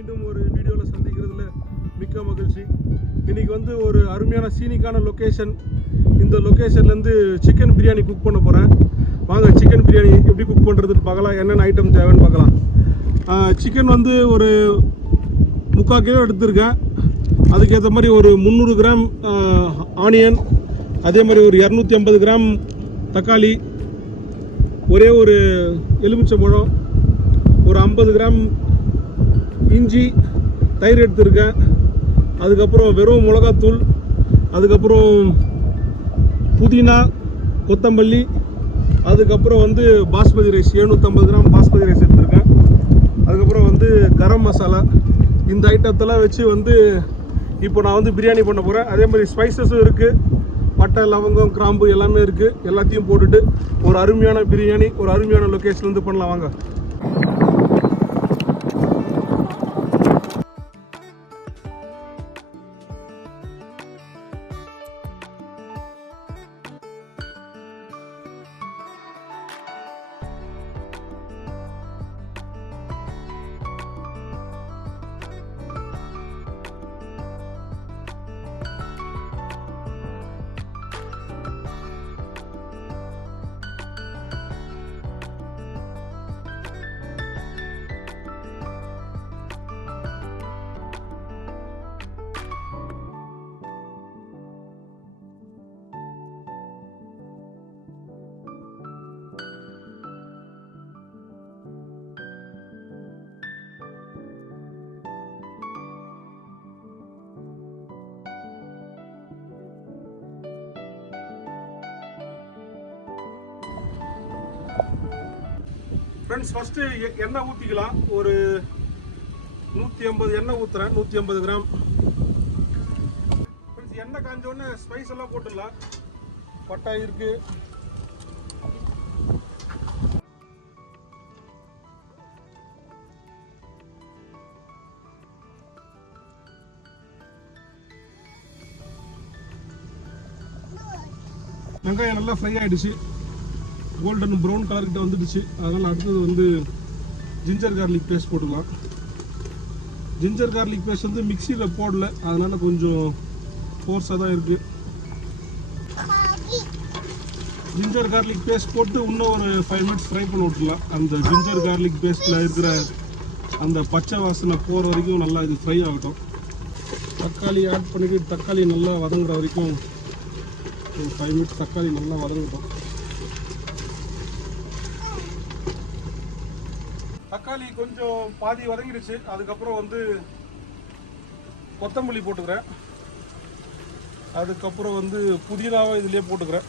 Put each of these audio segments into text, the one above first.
மீண்டும் ஒரு வீடியோவில் சந்திக்கிறதுல மிக்க மகிழ்ச்சி. இன்றைக்கி வந்து ஒரு அருமையான சீனிக்கான லொக்கேஷன். இந்த லொக்கேஷன்லேருந்து சிக்கன் பிரியாணி குக் பண்ண போகிறேன். வாங்க சிக்கன் பிரியாணி எப்படி குக் பண்ணுறதுன்னு பார்க்கலாம், என்னென்ன ஐட்டம் தேவைன்னு பார்க்கலாம். சிக்கன் வந்து ஒரு 3/4 கிலோ எடுத்திருக்கேன். அதுக்கேற்ற மாதிரி ஒரு 300 கிராம் ஆனியன், அதே மாதிரி ஒரு 250 கிராம் தக்காளி, ஒரே ஒரு எலுமிச்சம்பழம், ஒரு 50 கிராம் இஞ்சி, தயிர் எடுத்திருக்கேன். அதுக்கப்புறம் வெறும் மிளகாத்தூள், அதுக்கப்புறம் புதினா, கொத்தமல்லி, அதுக்கப்புறம் வந்து basmati rice 750 gram basmati rice எடுத்திருக்கேன். அதுக்கப்புறம் வந்து கரம் மசாலா. இந்த ஐட்டத்தெல்லாம் வச்சு வந்து இப்போ நான் வந்து பிரியாணி பண்ண போகிறேன். அதே மாதிரி ஸ்பைசஸும் இருக்குது, பட்டை, லவங்கம், கிராம்பு எல்லாமே இருக்குது. எல்லாத்தையும் போட்டுட்டு ஒரு அருமையான பிரியாணி ஒரு அருமையான லொக்கேஷன்லேருந்து பண்ணலாம். வாங்க. ஃப்ரெண்ட்ஸ், ஃபஸ்ட்டு எண்ணெய் ஊற்றிக்கலாம். ஒரு 150 எண்ணெய் ஊற்றுறேன், 150 கிராம். ஃப்ரெண்ட்ஸ், எண்ணெய் காஞ்சோடனே ஸ்பைஸ் எல்லாம் போட்டுடலாம். பட்டை இருக்கு, வெங்காயம் நல்லா ஃப்ரை ஆகிடுச்சு, கோல்டன் ப்ரௌன் கலர் கிட்ட வந்துடுச்சு. அதனால் அடுத்தது வந்து ஜிஞ்சர் கார்லிக் பேஸ்ட் போட்டுக்கலாம். ஜிஞ்சர் கார்லிக் பேஸ்ட் வந்து மிக்சியில் போடல, அதனால் கொஞ்சம் ஃபோர்ஸாக தான் இருக்குது. ஜிஞ்சர் கார்லிக் பேஸ்ட் போட்டு இன்னும் ஒரு 5 மினிட்ஸ் ஃப்ரை பண்ணி விட்டுலாம். அந்த ஜிஞ்சர் கார்லிக் பேஸ்ட்டில் இருக்கிற அந்த பச்சை வாசனை போகிற வரைக்கும் நல்லா இது ஃப்ரை ஆகட்டும். தக்காளி ஆட் பண்ணிவிட்டு தக்காளி நல்லா வதங்குற வரைக்கும் ஒரு 5 மினிட்ஸ் தக்காளி நல்லா வதங்கட்டும். தக்காளி கொஞ்சம் பாதி வதங்கிடுச்சு. அதுக்கப்புறம் வந்து கொத்தமல்லி போட்டுக்கிறேன். அதுக்கப்புறம் வந்து புதினாவை இதுலேயே போட்டுக்கிறேன்.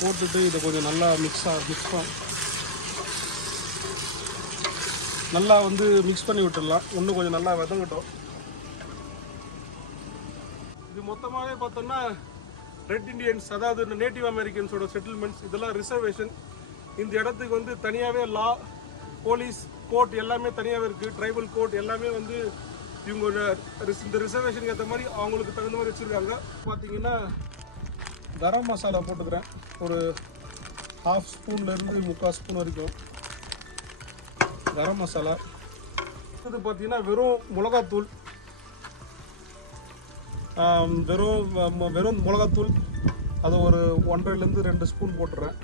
போட்டுட்டு இதை கொஞ்சம் நல்லா மிக்ஸ் நல்லா வந்து மிக்ஸ் பண்ணி விட்டுடலாம். இன்னும் கொஞ்சம் நல்லா வதங்கட்டும். இது மொத்தமாகவே பார்த்தோம்னா ரெட் இண்டியன்ஸ், அதாவது இந்த நேட்டிவ் அமெரிக்கன்ஸோட செட்டில்மெண்ட்ஸ், இதெல்லாம் ரிசர்வேஷன். இந்த இடத்துக்கு வந்து தனியாகவே லா, போலீஸ், கோர்ட் எல்லாமே தனியாகவே இருக்குது. ட்ரைபல் கோர்ட் எல்லாமே வந்து இவங்க இந்த ரிசர்வேஷனுக்கு ஏற்ற மாதிரி அவங்களுக்கு தகுந்த மாதிரி வச்சுருக்காங்க. பார்த்தீங்கன்னா கரம் மசாலா போட்டுக்கிறேன். ஒரு 1/2 ஸ்பூன்லேருந்து 3/4 ஸ்பூன் வரைக்கும் கரம் மசாலா. இது பார்த்தீங்கன்னா வெறும் மிளகாத்தூள், வெறும் மிளகாத்தூள், அதை ஒரு 1.5லேருந்து 2 ஸ்பூன் போட்டுறேன்.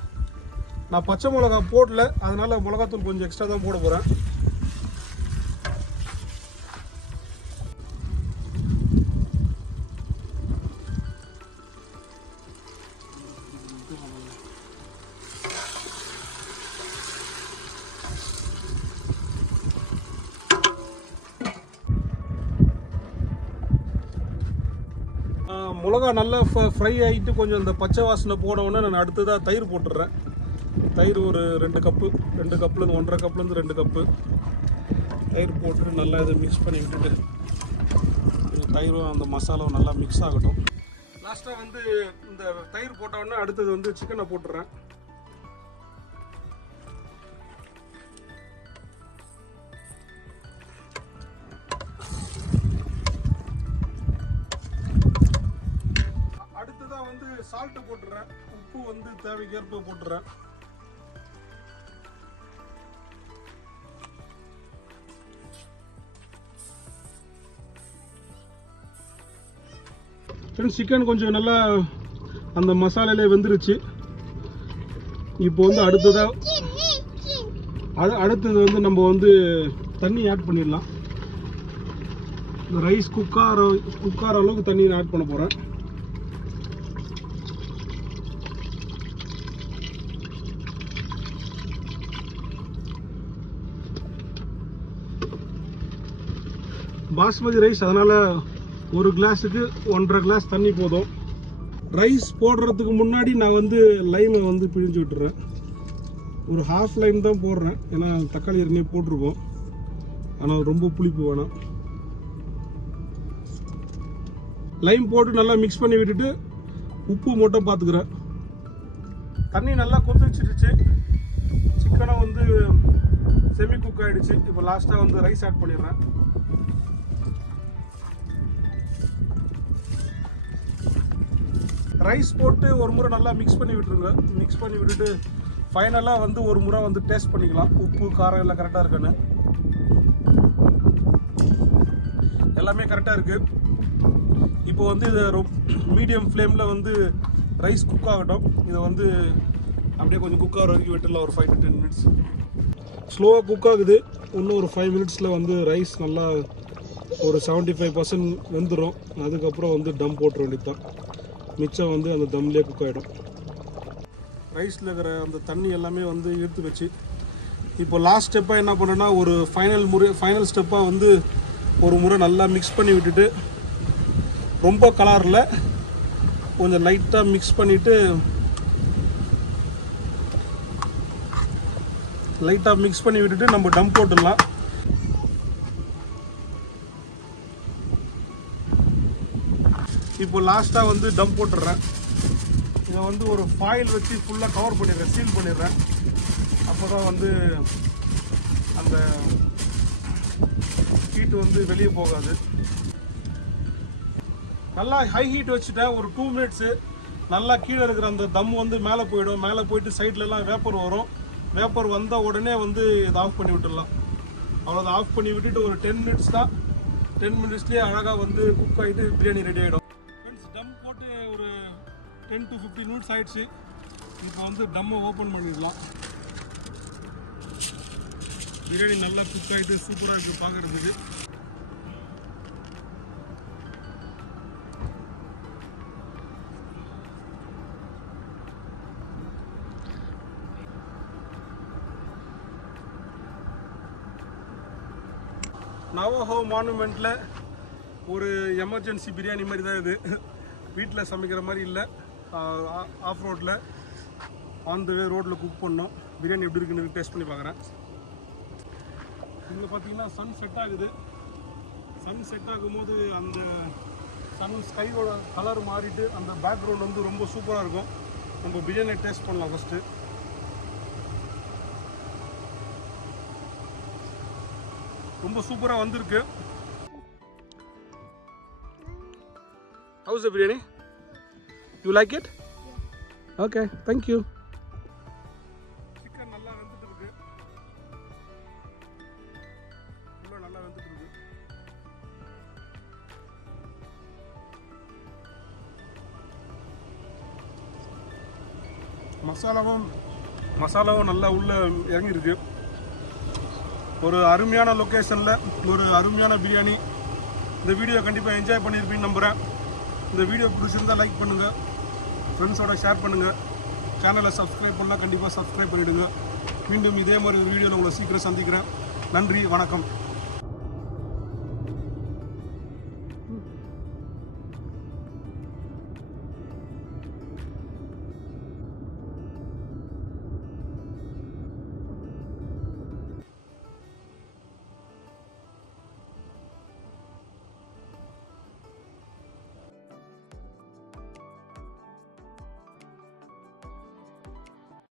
நான் பச்சை மிளகா போடல, அதனால் மிளகாத்தூள் கொஞ்சம் எக்ஸ்ட்ரா தான் போட போகிறேன். மிளகா நல்லா ஃப்ரை ஆகிட்டு கொஞ்சம் அந்த பச்சை வாசனை போனவுடனே நான் அடுத்ததாக தயிர் போட்டுடுறேன். தயிர் ஒரு 2 கப்லேருந்து 1.5 கப்லேருந்து 2 கப்பு தயிர் போட்டு நல்லா இதை மிக்ஸ் பண்ணி விட்டுட்டு தயிரும் அந்த மசாலாவும் நல்லா மிக்ஸ் ஆகட்டும். லாஸ்ட்டாக வந்து இந்த தயிர் போட்டவுடனே அடுத்தது வந்து சிக்கனை போட்டுடுறேன். சால்ட்டு போட்டுறேன், உப்பு வந்து தேவைக்கேற்ப போட்டுறேன். சிக்கன் கொஞ்சம் நல்லா அந்த மசாலாலே வெந்துருச்சு. இப்போ வந்து அடுத்தது வந்து நம்ம வந்து தண்ணி ஆட் பண்ணிடலாம். இந்த ரைஸ் குக்கார அளவுக்கு தண்ணி ஆட் பண்ண போகிறேன். பாஸ்மதி ரைஸ், அதனால் ஒரு கிளாஸுக்கு 1.5 கிளாஸ் தண்ணி போதும். ரைஸ் போடுறதுக்கு முன்னாடி நான் வந்து லைமை வந்து பிழிஞ்சு விட்டுறேன். ஒரு ஹாஃப் லைம் தான் போடுறேன், ஏன்னா தக்காளி எண்ணெய் போட்டிருக்கோம். ஆனால் ரொம்ப புளிப்பு வேணாம். லைம் போட்டு நல்லா மிக்ஸ் பண்ணி விட்டுட்டு உப்பு மட்டும் பார்த்துக்கிறேன். தண்ணி நல்லா கொதிச்சிடுச்சு. சிக்கனும் வந்து செமி குக் ஆகிடுச்சு. இப்போ லாஸ்ட்டாக வந்து ரைஸ் ஆட் பண்ணிடுறேன். ரைஸ் போட்டு ஒரு முறை நல்லா மிக்ஸ் பண்ணி விட்டுருங்க. மிக்ஸ் பண்ணி விட்டுட்டு ஃபைனலாக வந்து ஒரு முறை வந்து டேஸ்ட் பண்ணிக்கலாம், உப்பு காரம் எல்லாம் கரெக்டாக இருக்குன்னு. எல்லாமே கரெக்டாக இருக்குது. இப்போ வந்து இதை மீடியம் ஃப்ளேமில் வந்து ரைஸ் குக் ஆகட்டும். இதை வந்து அப்படியே கொஞ்சம் குக் ஆகிற வரைக்கும் விட்டுடலாம், ஒரு 5 to 10 minutes. ஸ்லோவாக குக் ஆகுது. இன்னும் ஒரு 5 minutesல வந்து ரைஸ் நல்லா ஒரு 75% வெந்துடும். அதுக்கப்புறம் வந்து டம் போட்டுற வேண்டியதுதான். மிச்சம் வந்து அந்த தம்லேயே குக் ஆகிடும். ரைஸில் இருக்கிற அந்த தண்ணி எல்லாமே வந்து எடுத்து வச்சு இப்போ லாஸ்ட் ஸ்டெப்பாக என்ன பண்ணுறேன்னா, ஒரு ஃபைனல் ஸ்டெப்பாக வந்து ஒரு முறை நல்லா மிக்ஸ் பண்ணி விட்டுட்டு, ரொம்ப கலரில் கொஞ்சம் லைட்டாக மிக்ஸ் பண்ணிவிட்டு விட்டுட்டு நம்ம டம் போட்டுடலாம். இப்போ லாஸ்ட்டாக வந்து டம் போட்டுடுறேன். இதை வந்து ஒரு ஃபாயில் வச்சு ஃபுல்லாக கவர் பண்ணிடுறேன், சீல் பண்ணிடுறேன். அப்போ தான் வந்து அந்த ஹீட் வந்து வெளியே போகாது. நல்லா ஹை ஹீட் வச்சுட்டேன். ஒரு 2 minutes நல்லா கீழே இருக்கிற அந்த தம் வந்து மேலே போயிடும். மேலே போயிட்டு சைட்லலாம் வேப்பர் வரும். வேப்பர் வந்த உடனே வந்து இதை ஆஃப் பண்ணி விட்டுடலாம். அவ்வளோதான். ஆஃப் பண்ணி விட்டுட்டு ஒரு 10 minutes தான். 10 minutesலேயே அழகாக வந்து குக் ஆகிட்டு பிரியாணி ரெடி ஆகிடும். டம் போட்டு ஒரு 10 to 15 minutes ஆயிடுச்சு. இப்போ வந்து டம்மை ஓப்பன் பண்ணிடலாம். பிரியாணி நல்லா குக் ஆகிட்டு சூப்பராக இருக்குது பார்க்குறதுக்கு. நவஹோ மானுமெண்ட்டில் ஒரு எமர்ஜென்சி பிரியாணி மாதிரி தான் இது. வீட்டில் சமைக்கிற மாதிரி இல்லை, ஆஃப் ரோட்டில் ஆன் த வே ரோட்டில் குக் பண்ணோம். பிரியாணி எப்படி இருக்குன்னு டேஸ்ட் பண்ணி பார்க்குறேன். இங்கே பார்த்தீங்கன்னா சன் செட் ஆகுது. சன் செட் ஆகும்போது அந்த சன் ஸ்கையோட கலர் மாறிட்டு அந்த பேக்ரவுண்ட் வந்து ரொம்ப சூப்பராக இருக்கும். நம்ம பிரியாணி டேஸ்ட் பண்ணலாம் ஃபஸ்ட்டு. ரொம்ப சூப்பராக வந்திருக்கு. How's the biryani? You like it? Yeah. Okay, thank you. Chicken நல்லா வெந்துட்டு இருக்கு. நல்லா வெந்துட்டு இருக்கு. மசாலாவும் நல்லா உள்ள இறங்கியிருக்கு. ஒரு அருமையான லொக்கேஷனில் ஒரு அருமையான பிரியாணி. இந்த வீடியோ கண்டிப்பாக என்ஜாய் பண்ணியிருப்பீன்னு நம்புகிறேன். இந்த வீடியோ பிடிச்சிருந்தால் லைக் பண்ணுங்கள், ஃப்ரெண்ட்ஸோட ஷேர் பண்ணுங்கள். சேனலை சப்ஸ்கிரைப் பண்ணால் கண்டிப்பாக சப்ஸ்கிரைப் பண்ணிவிடுங்க. மீண்டும் இதே மாதிரி ஒரு வீடியோவில் உங்களை சீக்கிரம் சந்திக்கிறேன். நன்றி, வணக்கம்.